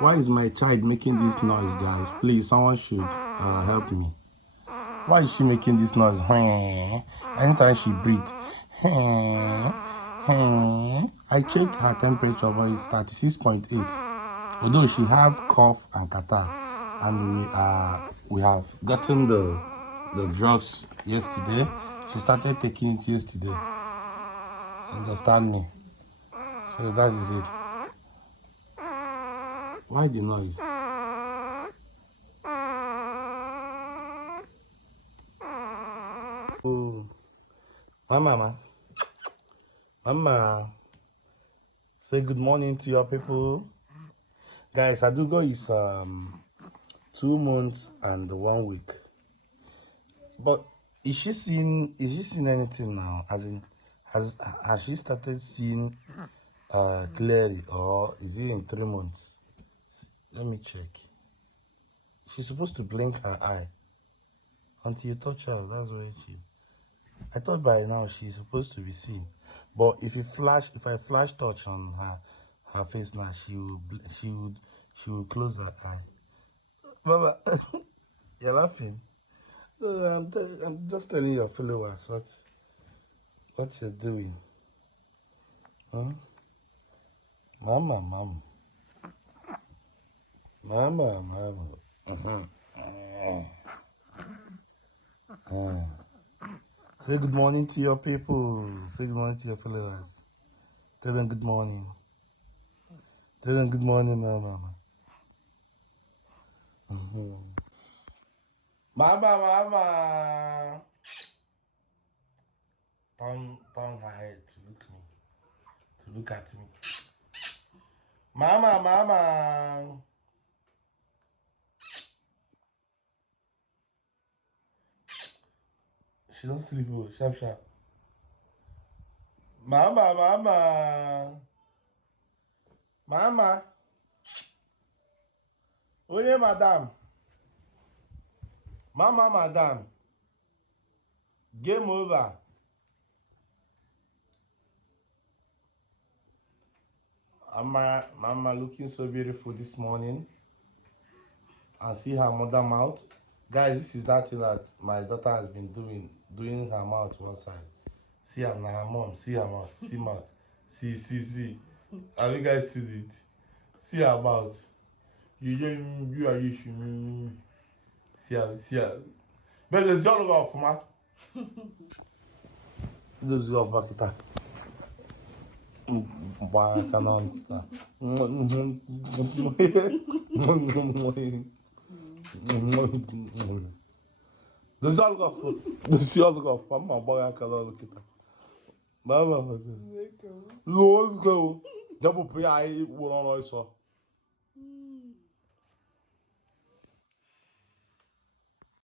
Why is my child making this noise, guys? Please, someone should help me. Why is she making this noise? Anytime she breathes. I checked her temperature, but it's 36.8. Although she have cough and catarrh, and we have gotten the drugs yesterday. She started taking it yesterday. Understand me? So that is it. Why the noise? Oh, mama. Say good morning to your people. Guys, Adugo is 2 months and 1 week. But is she seeing anything now? As in, has she started seeing clearly, or is it in 3 months? Let me check. She's supposed to blink her eye until you touch her. That's where she. I thought by now she's supposed to be seen, but if I flash touch on her face now, she will close her eye. Baba, you're laughing. No, I'm just telling your followers what you're doing. Huh? Mama. Say good morning to your people. Say good morning to your followers. Tell them good morning. Tell them good morning, mama. Mama. Turn her head to look at me. Mama. She don't sleep, oh, sharp. Mama. Oh yeah, madam. Madam. Game over. Mama looking so beautiful this morning. And see her mother mouth. Guys, this is that thing that my daughter has been doing her mouth one side. See her now, her mom. See her mouth. See mouth. See. Have you guys seen it? See her mouth. You are you. See her. But there's all off, ma. There's all back to that. There's all off. Mama, boy, I can look at that. Mama, let's go. Double pay, I will not also.